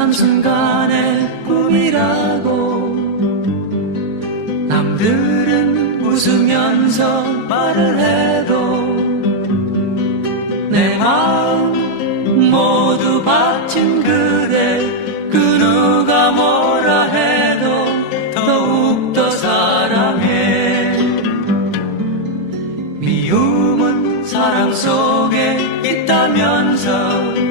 한순간의 꿈이라고. 남들은 웃으면서 말을 해도 내 마음 모두 바친 그대 그 누가 뭐라 해도 더욱더 사랑해. 미움은 사랑 속에 있다면서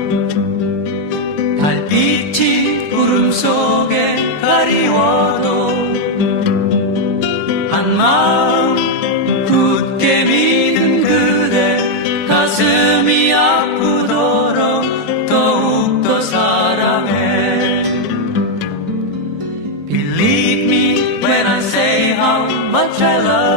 Believe me when I say how much I love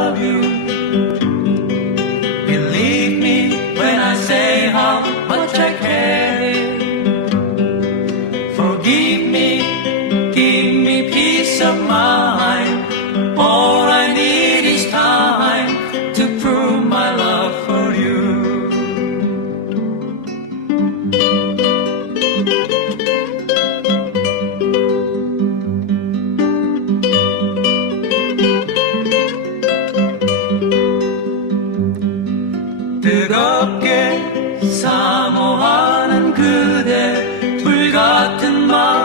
뜨겁게 사모하는 그대 불 같은 마음